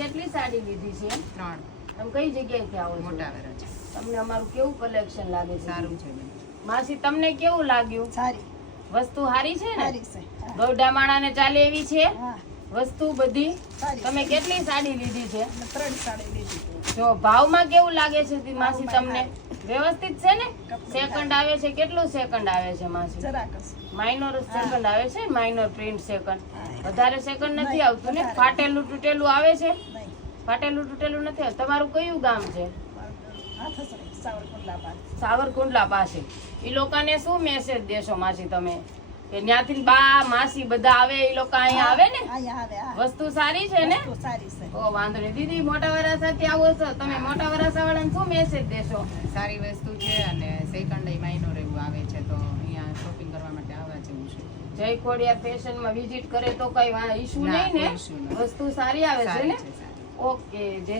કેટલી સાડી લીધી છે? 3. તમે કઈ જગ્યાએથી આવો છો? મોટા વરજ. તમને અમારું કેવું કલેક્શન લાગે છે? સારું છે બેન. માસી તમને કેવું લાગ્યું? સારી વસ્તુ સારી છે ને? સારી છે. હા. ગૌડા માણાને ચાલે એવી છે હા વસ્તુ બધી? સારી તમે કેટલી સાડી લીધી છે? અમે 3 સાડી લીધી છે. જો ભાવમાં કેવું લાગે છે માસી તમને? વ્યવસ્થિત છે ને? સેકન્ડ આવે છે? કેટલું સેકન્ડ આવે છે માસી? જરાક જ. માઇનોર સેકન્ડ આવે છે, માઇનોર પ્રિન્ટ સેકન્ડ. હા. વધારે સેકન્ડ નથી નહીં, આવતું ને? વધારે. ફાટેલું તૂટેલું આવે છે? નહીં ફાટેલું તૂટેલું નથી આવતું. તમારું કયું ગામ છે? હાથ જ નહીં. સાવરકુંડલા પાસે. સાવરકુંડલા પાસે. ઈ લોકોને શું મેસેજ દેશો માસી તમે? કે ન્યાથી બા માસી બધા આવે, ઈ લોકો અહીંયા આવે ને? અહીંયા આવે. હા. વસ્તુ સારી છે ને? વસ્તુ સારી છે. ઓ વાંધો નહીં. દીદી મોટા વરાસાથી આવો છો તમે, મોટા વરાસાવાળાને શું મેસેજ દેશો? સારી વસ્તુ છે અને સેકન્ડ માઇનોર એવું આવે છે, તો અહીંયા શોપિંગ કરવા માટે આવવા જેવું છે. જય ખોડિયાર ફેશનમાં વિઝિટ કરે તો કઈ ઇશ્યુ ના, નહીં ને? કોઈ issue નથી. વસ્તુ સારી આવે છે સારી ને? છે, સારી. ઓકે, જય